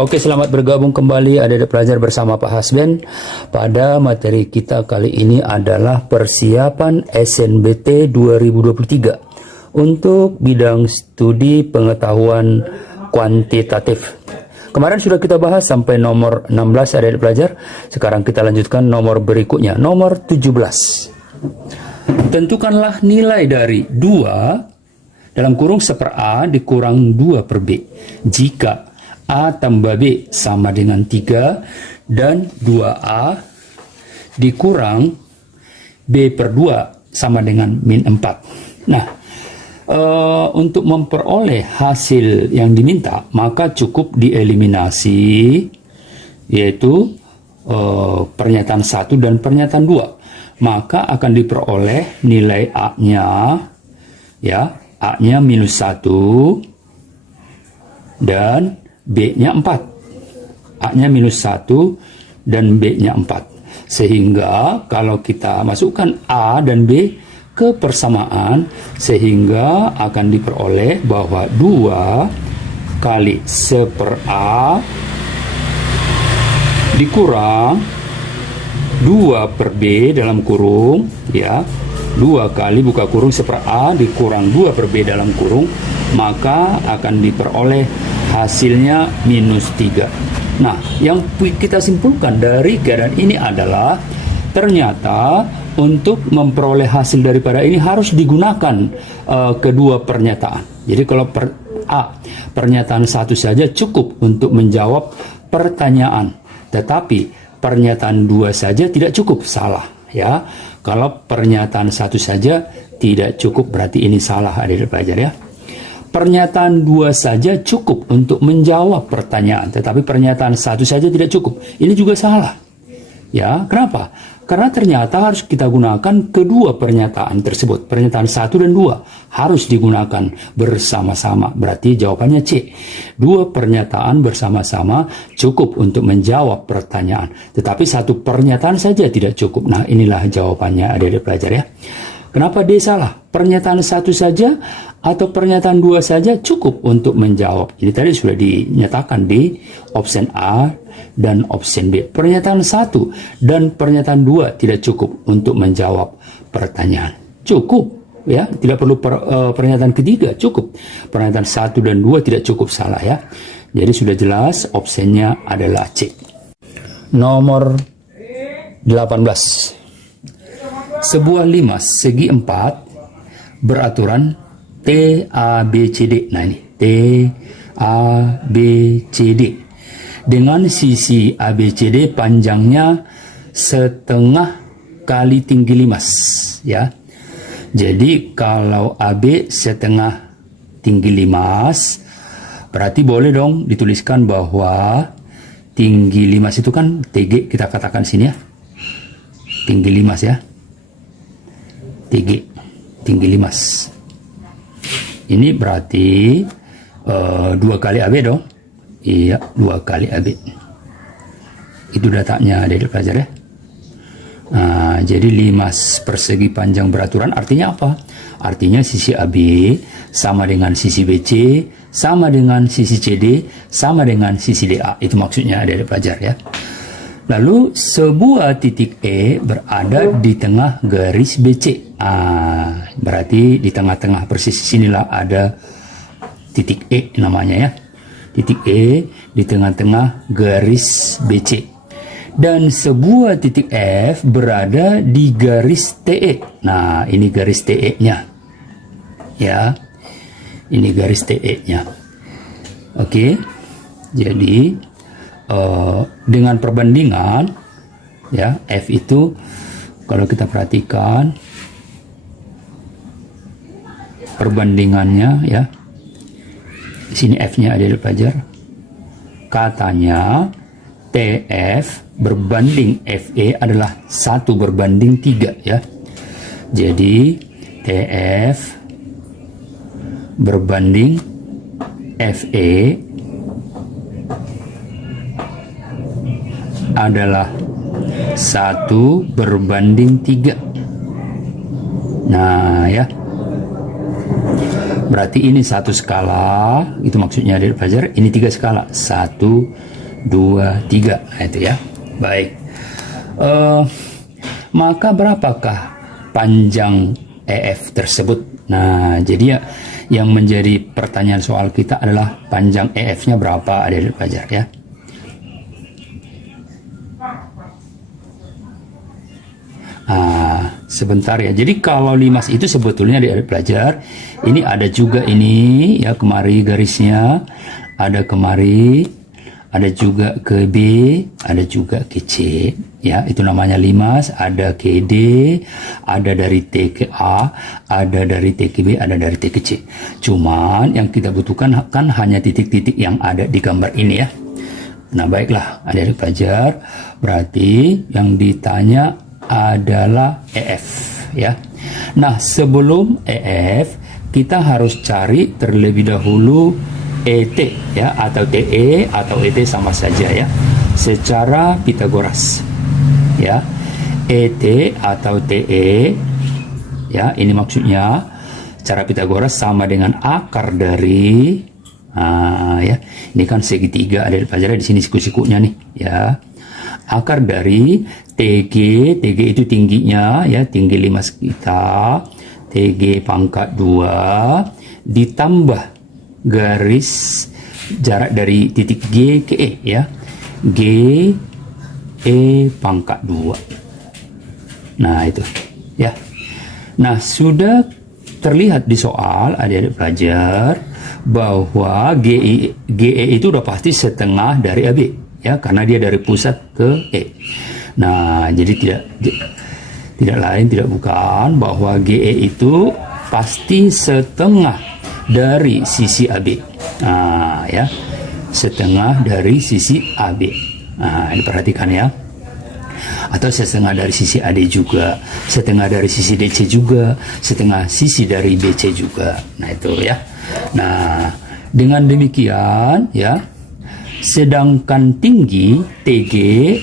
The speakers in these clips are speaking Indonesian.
Oke, selamat bergabung kembali adik-adik pelajar bersama Pak Hasben. Pada materi kita kali ini adalah persiapan SNBT 2023 untuk bidang studi pengetahuan kuantitatif. Kemarin sudah kita bahas sampai nomor 16 adik-adik pelajar. Sekarang kita lanjutkan nomor berikutnya, nomor 17. Tentukanlah nilai dari 2 dalam kurung 1/A dikurang 2 per B jika A tambah B sama dengan 3 dan 2A dikurang B per 2 sama dengan min 4. Nah, untuk memperoleh hasil yang diminta maka cukup dieliminasi, yaitu pernyataan 1 dan pernyataan 2. Maka akan diperoleh nilai A-nya, ya, A-nya minus 1 dan B-nya 4. A-nya minus 1 dan B-nya 4. Sehingga kalau kita masukkan A dan B ke persamaan, sehingga akan diperoleh bahwa 2 kali 1/A dikurang 2 per B dalam kurung, ya, 2 kali buka kurung 1/A dikurang 2 per B dalam kurung, maka akan diperoleh hasilnya minus 3. Nah, yang kita simpulkan dari keadaan ini adalah ternyata untuk memperoleh hasil daripada ini harus digunakan kedua pernyataan. Jadi kalau pernyataan 1 saja cukup untuk menjawab pertanyaan, tetapi pernyataan 2 saja tidak cukup, salah, ya. Kalau pernyataan 1 saja tidak cukup, berarti ini salah adik-adik pelajar, ya. Pernyataan 2 saja cukup untuk menjawab pertanyaan, tetapi pernyataan 1 saja tidak cukup. Ini juga salah. Ya, kenapa? Karena ternyata harus kita gunakan kedua pernyataan tersebut. Pernyataan 1 dan 2 harus digunakan bersama-sama. Berarti jawabannya C. 2 pernyataan bersama-sama cukup untuk menjawab pertanyaan. Tetapi 1 pernyataan saja tidak cukup. Nah, inilah jawabannya adik-adik pelajar, ya. Kenapa D salah? Pernyataan 1 saja atau pernyataan 2 saja cukup untuk menjawab. Ini tadi sudah dinyatakan di option A dan option B. Pernyataan 1 dan pernyataan 2 tidak cukup untuk menjawab pertanyaan. Cukup, ya, tidak perlu pernyataan ketiga, cukup. Pernyataan 1 dan 2 tidak cukup, salah, ya. Jadi sudah jelas opsinya adalah C. Nomor 18. Sebuah limas segi 4 beraturan TABCD. Nah, ini TABCD dengan sisi ABCD panjangnya setengah kali tinggi limas, ya. Jadi kalau AB setengah tinggi limas, berarti boleh dong dituliskan bahwa tinggi limas itu kan TG, kita katakan sini, ya, tinggi limas, ya, TG, tinggi limas. Ini berarti 2 kali AB dong. Iya, 2 kali AB. Itu datanya adik-adik pelajar, ya. Nah, jadi limas persegi panjang beraturan artinya apa? Artinya sisi AB sama dengan sisi BC, sama dengan sisi CD, sama dengan sisi DA. Itu maksudnya adik-adik pelajar, ya. Lalu sebuah titik E berada di tengah garis BC. Berarti di tengah-tengah persis sinilah ada titik E namanya, ya. Titik E di tengah-tengah garis BC. Dan sebuah titik F berada di garis TE. Nah, ini garis TE-nya. Ya. Ini garis TE-nya. Oke. Jadi dengan perbandingan, ya, F itu kalau kita perhatikan perbandingannya, ya, di sini F-nya ada di pelajar, katanya TF berbanding FE adalah 1 berbanding 3, ya. Jadi TF berbanding FE adalah 1 berbanding 3. Nah, ya. Berarti ini satu skala, itu maksudnya adik pelajar. Ini 3 skala, 1, 2, 3. Nah itu ya. Baik. Maka berapakah panjang EF tersebut? Nah, jadi ya yang menjadi pertanyaan soal kita adalah panjang EF-nya berapa, adik-adik pelajar ya. Sebentar ya. Jadi kalau limas itu sebetulnya adik-adik pelajar, ini ada juga ini ya, kemari garisnya, ada kemari, ada juga ke B, ada juga ke C ya, itu namanya limas. Ada ke D, ada dari T ke A, ada dari T ke B, ada dari T ke C. Cuman yang kita butuhkan kan hanya titik-titik yang ada di gambar ini ya. Nah baiklah adik-adik pelajar, berarti yang ditanya adalah EF ya. Nah sebelum EF kita harus cari terlebih dahulu ET ya, atau TE atau ET sama saja ya, secara Pitagoras ya. ET atau TE ya, ini maksudnya cara Pitagoras sama dengan akar dari ya, ini kan segitiga, ada pelajaran di sini siku-sikunya nih ya. Akar dari TG itu tingginya ya, tinggi limas kita, TG pangkat 2 ditambah garis jarak dari titik G ke E ya, G E pangkat 2. Nah itu ya. Nah sudah terlihat di soal adik-adik pelajar bahwa GE itu udah pasti setengah dari AB ya, karena dia dari pusat ke E. Nah jadi tidak lain tidak bukan bahwa GE itu pasti setengah dari sisi AB. Nah ya, setengah dari sisi AB. Nah ini perhatikan ya. Atau setengah dari sisi AD juga, setengah dari sisi DC juga, setengah sisi dari BC juga. Nah itu ya. Nah dengan demikian ya, sedangkan tinggi TG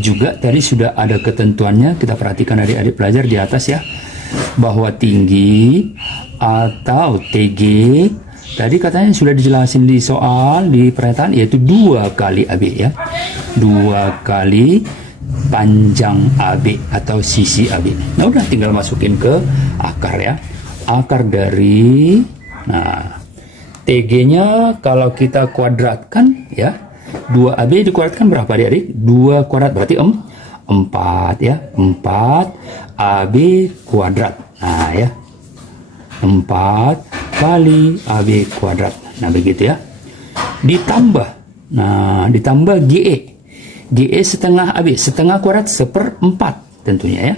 juga tadi sudah ada ketentuannya. Kita perhatikan adik-adik pelajar di atas ya, bahwa tinggi atau TG tadi katanya sudah dijelasin di soal, di pernyataan, yaitu 2 kali AB ya, 2 kali panjang AB atau sisi AB. Nah udah tinggal masukin ke akar ya, akar dari, nah TG-nya kalau kita kuadratkan ya, 2AB dikuadratkan berapa adik-adik? 2 kuadrat berarti 4 ya, 4 AB kuadrat. Nah ya, 4 kali AB kuadrat. Nah begitu ya. Ditambah, nah ditambah GE. GE setengah AB, setengah kuadrat 1/4 tentunya ya,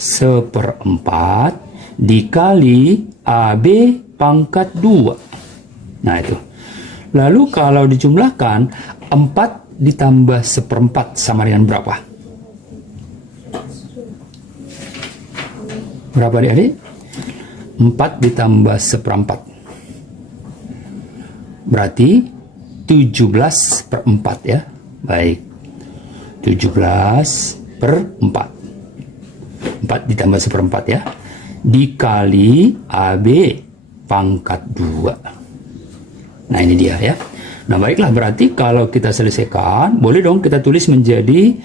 1/4 dikali AB pangkat 2. Nah itu. Lalu kalau dijumlahkan 4 ditambah 1/4 sama dengan berapa? Berapa adik-adik? 4 ditambah 1/4 berarti 17/4 ya. Baik, 17/4, 4 ditambah 1/4 ya, dikali AB pangkat 2. Nah ini dia ya. Nah baiklah, berarti kalau kita selesaikan, boleh dong kita tulis menjadi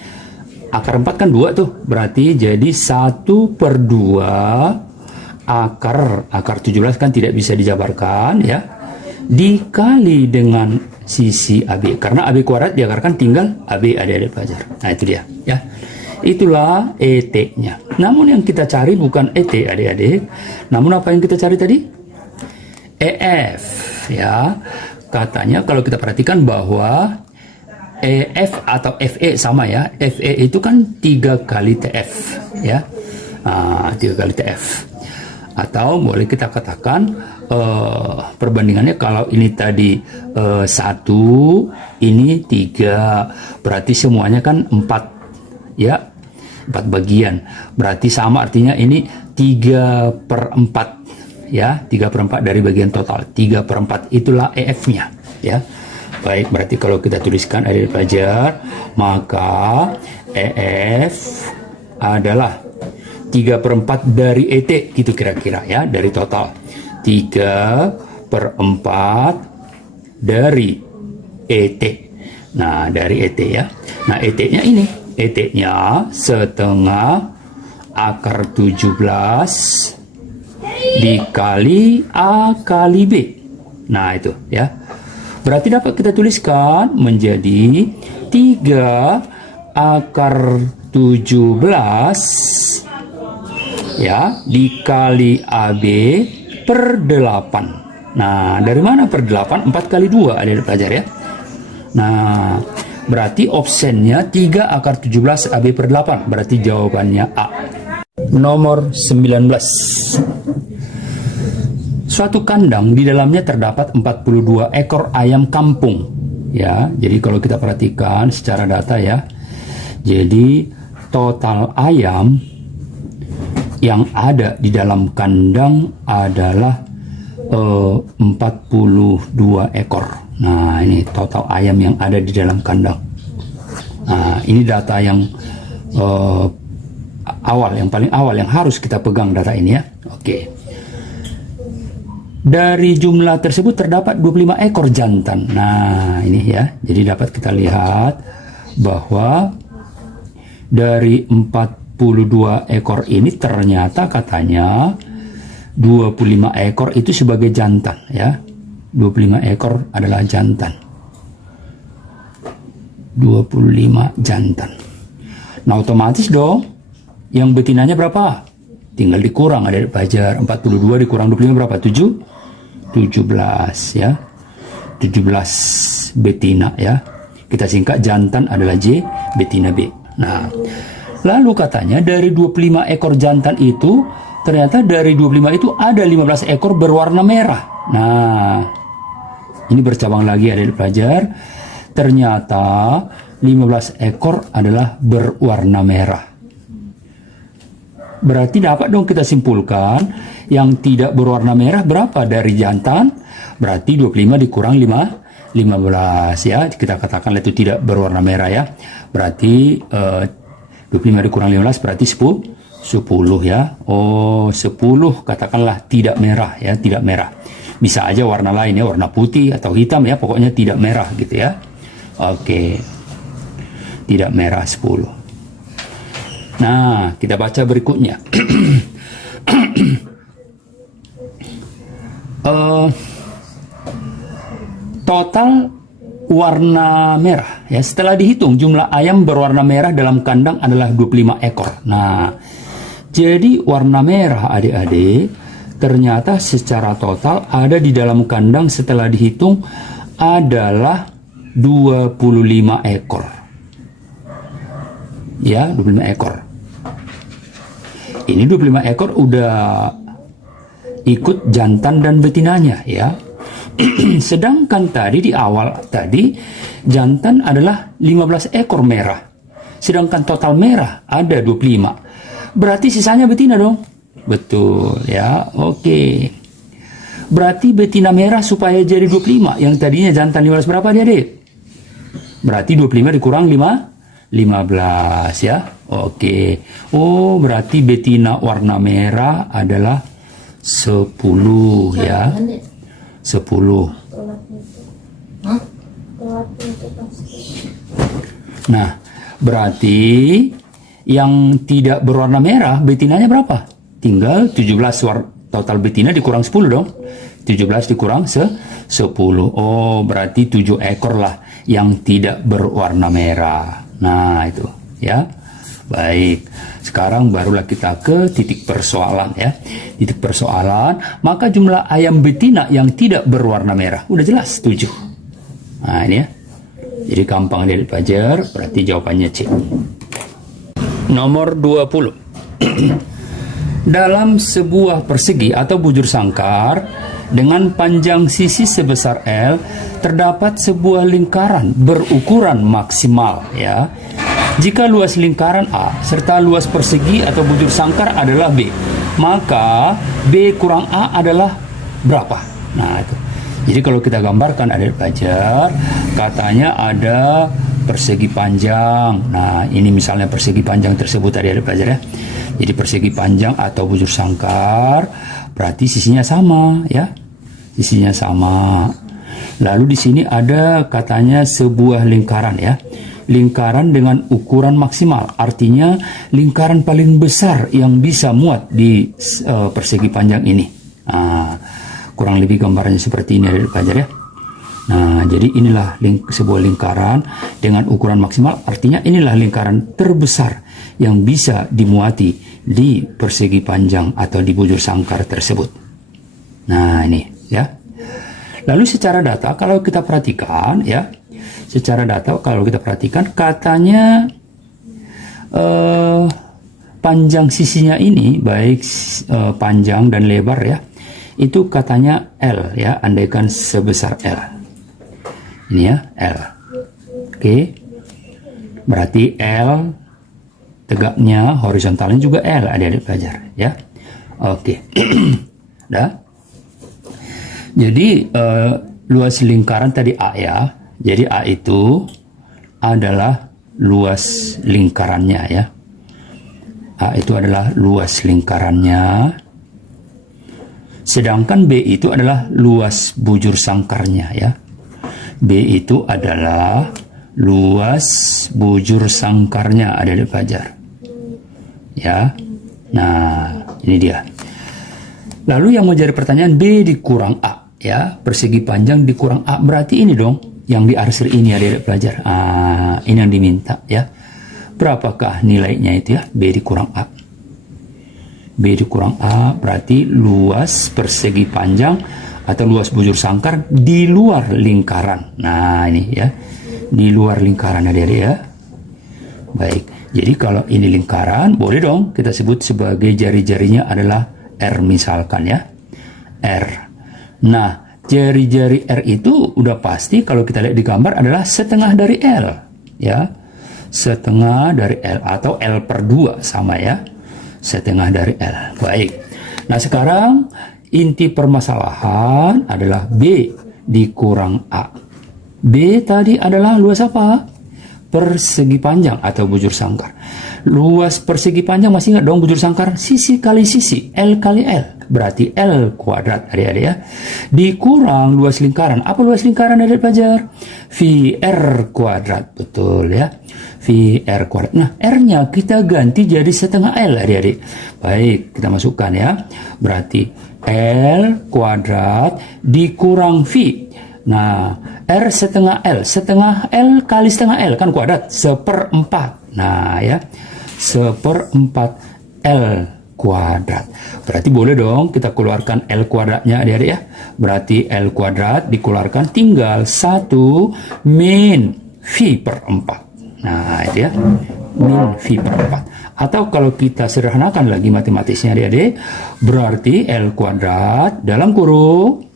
akar 4 kan 2 tuh, berarti jadi 1/2 akar 17 kan tidak bisa dijabarkan ya, dikali dengan sisi AB, karena AB kuadrat diakarkan tinggal AB adik-adik pelajar. Nah itu dia ya, itulah ET-nya. Namun yang kita cari bukan ET adik-adik, namun apa yang kita cari tadi? EF ya. Katanya kalau kita perhatikan bahwa EF atau FE sama ya, FE itu kan 3 kali TF ya, 3 kali TF. Atau boleh kita katakan perbandingannya, kalau ini tadi 1, ini 3, berarti semuanya kan 4 ya, 4 bagian, berarti sama, artinya ini 3/4 ya, 3/4 dari bagian total, 3/4 itulah EF-nya ya. Baik, berarti kalau kita tuliskan adik pelajar, maka EF adalah 3/4 dari ET gitu kira-kira ya, dari total 3/4 1/4 dari ET. Nah, dari ET ya. Nah, ET-nya ini. ET-nya setengah akar 17 dikali A kali B. Nah, itu ya. Berarti dapat kita tuliskan menjadi 3 akar 17 ya dikali AB per 8. Nah, dari mana per 8? 4 kali 2 ada pelajar ya. Nah, berarti opsennya 3 akar 17 AB per 8. Berarti jawabannya A. Nomor 19. Suatu kandang di dalamnya terdapat 42 ekor ayam kampung. Ya, jadi kalau kita perhatikan secara data ya. Jadi total ayam yang ada di dalam kandang adalah 42 ekor. Nah, ini total ayam yang ada di dalam kandang. Nah, ini data yang yang paling awal yang harus kita pegang data ini ya. Oke. Dari jumlah tersebut terdapat 25 ekor jantan. Nah, ini ya. Jadi dapat kita lihat bahwa dari 42 ekor ini ternyata katanya 25 ekor itu sebagai jantan ya. 25 ekor adalah jantan. 25 jantan. Nah, otomatis dong yang betinanya berapa? Tinggal dikurang, ada pelajar 42 dikurang 25 berapa? 17 ya. 17 betina ya. Kita singkat jantan adalah J, betina B. Nah, lalu katanya dari 25 ekor jantan itu ternyata dari 25 itu ada 15 ekor berwarna merah. Nah, ini bercabang lagi ada pelajar. Ternyata 15 ekor adalah berwarna merah. Berarti dapat dong kita simpulkan yang tidak berwarna merah berapa dari jantan? Berarti 25 dikurang 15 ya. Kita katakan itu tidak berwarna merah ya. Berarti 25 dikurang 15 berarti 10 ya. Oh, 10 katakanlah tidak merah ya, tidak merah. Bisa aja warna lain ya, warna putih atau hitam ya, pokoknya tidak merah gitu ya. Oke. Tidak merah 10. Nah, kita baca berikutnya. Total warna merah ya, setelah dihitung jumlah ayam berwarna merah dalam kandang adalah 25 ekor. Nah, jadi warna merah adik-adik ternyata secara total ada di dalam kandang setelah dihitung adalah 25 ekor. Ya, 25 ekor. Ini 25 ekor udah ikut jantan dan betinanya ya. Sedangkan tadi di awal tadi jantan adalah 15 ekor merah. Sedangkan total merah ada 25. Berarti sisanya betina dong. Betul ya. Oke. Berarti betina merah supaya jadi 25 yang tadinya jantan 15 berapa dia, Dek? Berarti 25 dikurang 15 ya. Oke. Oh, berarti betina warna merah adalah 10 ya. 10. Nah, berarti yang tidak berwarna merah betinanya berapa? Tinggal 17 total betina dikurang 10 dong. 17 dikurang 10. Oh, berarti 7 ekor lah yang tidak berwarna merah. Nah, itu ya. Baik, sekarang barulah kita ke titik persoalan ya. Titik persoalan, maka jumlah ayam betina yang tidak berwarna merah. Udah jelas, 7. Nah, ini ya. Jadi gampang dari pelajar, berarti jawabannya C. Nomor 20. Dalam sebuah persegi atau bujur sangkar dengan panjang sisi sebesar L, terdapat sebuah lingkaran berukuran maksimal ya. Jika luas lingkaran A serta luas persegi atau bujur sangkar adalah B, maka B kurang A adalah berapa? Nah, itu. Jadi kalau kita gambarkan ada pelajar, katanya ada persegi panjang. Nah, ini misalnya persegi panjang tersebut tadi ada pelajar ya. Jadi persegi panjang atau bujur sangkar berarti sisinya sama ya. sisinya sama. Lalu di sini ada katanya sebuah lingkaran ya. Lingkaran dengan ukuran maksimal, artinya lingkaran paling besar yang bisa muat di persegi panjang ini. Kurang lebih gambarannya seperti ini adik pelajar ya. Nah, jadi inilah sebuah lingkaran dengan ukuran maksimal, artinya inilah lingkaran terbesar yang bisa dimuati di persegi panjang atau di bujur sangkar tersebut. Nah, ini ya. Lalu secara data kalau kita perhatikan ya, katanya panjang sisinya ini baik panjang dan lebar ya, itu katanya L ya, andaikan sebesar L. Ini ya, L. Oke. Berarti L tegaknya, horizontalnya juga L, adik-adik pelajar ya. Oke. Dah. Jadi luas lingkaran tadi A ya. Jadi A itu adalah luas lingkarannya ya. A itu adalah luas lingkarannya. Sedangkan B itu adalah luas bujur sangkarnya ya. B itu adalah luas bujur sangkarnya, adik-adik pelajar. Ya. Nah, ini dia. Lalu yang menjadi pertanyaan, B dikurang A ya. Persegi panjang dikurang A, berarti ini dong yang diarsir ini, adik-adik pelajar. Ini yang diminta ya. Berapakah nilainya itu ya? B dikurang A. B dikurang A berarti luas persegi panjang atau luas bujur sangkar di luar lingkaran. Nah, ini ya. Di luar lingkaran, adik-adik ya. Baik. Jadi kalau ini lingkaran, boleh dong kita sebut sebagai jari-jarinya adalah R misalkan ya. R. Nah, jari-jari R itu udah pasti kalau kita lihat di gambar adalah setengah dari L ya. Setengah dari L atau L per 2 sama ya. Setengah dari L. Baik. Nah, sekarang inti permasalahan adalah B dikurang A. B tadi adalah luas apa? Persegi panjang atau bujur sangkar. Luas persegi panjang masih ingat dong bujur sangkar? Sisi kali sisi, L kali L. Berarti L kuadrat, adik-adik ya. Dikurang luas lingkaran. Apa luas lingkaran, adik pelajar? VR kuadrat. Betul ya. VR kuadrat. Nah, R-nya kita ganti jadi setengah L, adik-adik. Baik, kita masukkan ya. Berarti L kuadrat dikurang V. Nah, R setengah L kali setengah L kan kuadrat, 1/4. Nah ya, 1/4 L kuadrat. Berarti boleh dong kita keluarkan L kuadratnya, adik-adik ya. Berarti L kuadrat dikeluarkan tinggal 1 min V per 4. Nah itu ya, min V per 4. Atau kalau kita sederhanakan lagi matematisnya, adik-adik, berarti L kuadrat dalam kurung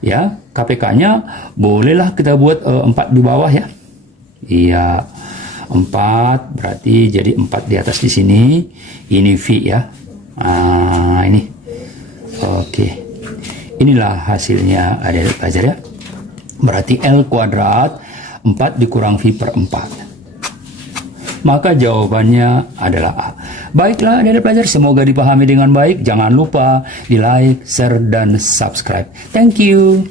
ya, KPK-nya bolehlah kita buat 4 di bawah ya. Iya, 4 berarti jadi 4 di atas di sini. Ini V ya. Ini. Oke. Inilah hasilnya, adik-adik pelajar ya. Berarti L kuadrat 4 dikurang V per 4. Maka jawabannya adalah A. Baiklah adik-adik pelajar, semoga dipahami dengan baik. Jangan lupa di like, share, dan subscribe. Thank you.